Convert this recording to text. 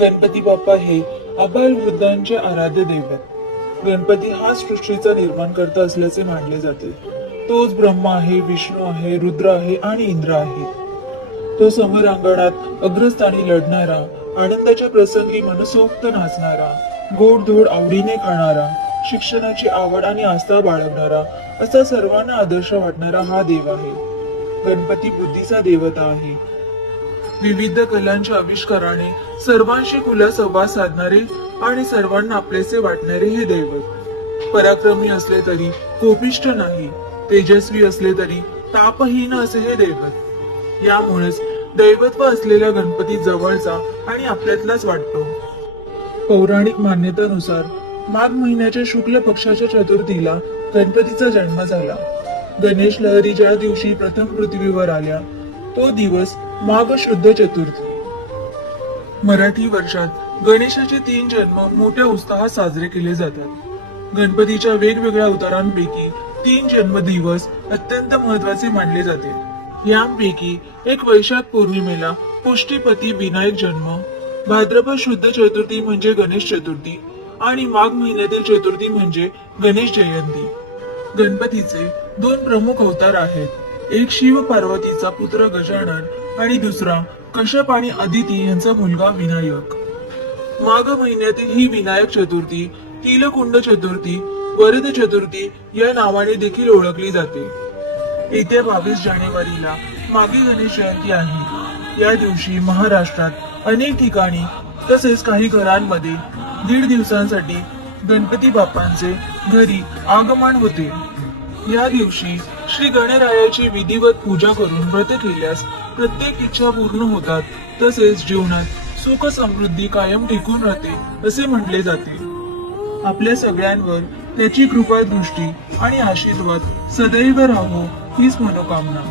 गणपती बाप्पा हे आबालवृद्धांचे आराध्य दैवत. गणपती हा सृष्टीचा निर्माण करता असल्याचे मानले जाते. तोच ब्रह्मा आहे, विष्णू आहे, रुद्र आहे आणि इंद्र आहे. तो समोर अंगणात अग्रस्थानी लढणारा, आनंदाच्या प्रसंगी मनसोक्त नाचणारा, गोडधोड आवडीने खाणारा, शिक्षणाची आवड आणि आस्था बाळगणारा, असा सर्वांना आदर्श वाटणारा हा देव आहे. गणपती बुद्धीचा देवता आहे. विविध कलांच्या आविष्काराने सर्वांशी खुला संवाद साधणारे आणि सर्वांना आपलेसे वाटणारे हे दैवत. पराक्रमी असले तरी कोपिष्ट नाही, तेजस्वी असले तरी तापहीन असे हे दैवत. यामुळेच दैवत्व असलेल्या गणपती जवळचा आणि आपल्यातलाच वाटतो. पौराणिक मान्यतेनुसार माघ महिन्याच्या शुक्ल पक्षाच्या चतुर्थीला गणपतीचा जन्म झाला. गणेश लहरी ज्या दिवशी प्रथम पृथ्वीवर आल्या तो दिवस माघ शुद्ध चतुर्थी. मराठी वर्षात गणेशाचे 3 जन्म मोठ्या उत्साहात साजरे केले जातात. गणपतीच्या वेगवेगळ्या अवतारांपैकी 3 जन्म दिवस अत्यंत महत्वाचे मानले जाते. यांपैकी एक वैशाख पौर्णिमेला पुष्टीपती विनायक जन्म, भाद्रपद शुद्ध चतुर्थी म्हणजे गणेश चतुर्थी आणि माघ महिन्यातील चतुर्थी म्हणजे गणेश जयंती. गणपतीचे 2 प्रमुख अवतार आहेत. एक शिव पार्वतीचा पुत्र गजानन आणि दुसरा कश्यप आणि अदिती यांचा मुलगा विनायक. माघ महिन्यातील ही विनायक चतुर्थी तिलकुंड चतुर्थी, वरद चतुर्थी या नावाने देखील ओळखली जाते. येत्या 22 जानेवारीला माघी गणेश जयंती आहे. या दिवशी महाराष्ट्रात अनेक ठिकाणी तसेच काही घरांमध्ये 1.5 दिवसांसाठी गणपती बाप्पांचे घरी आगमन होते. या दिवशी श्री गणरायाची विधिवत पूजा करून व्रत केल्यास प्रत्येक इच्छा पूर्ण होतात, तसेच जीवनात सुख समृद्धी कायम टिकून राहते असे म्हटले जाते. आपल्या सगळ्यांवर त्याची कृपा दृष्टी आणि आशीर्वाद सदैव राहो हीच मनोकामना.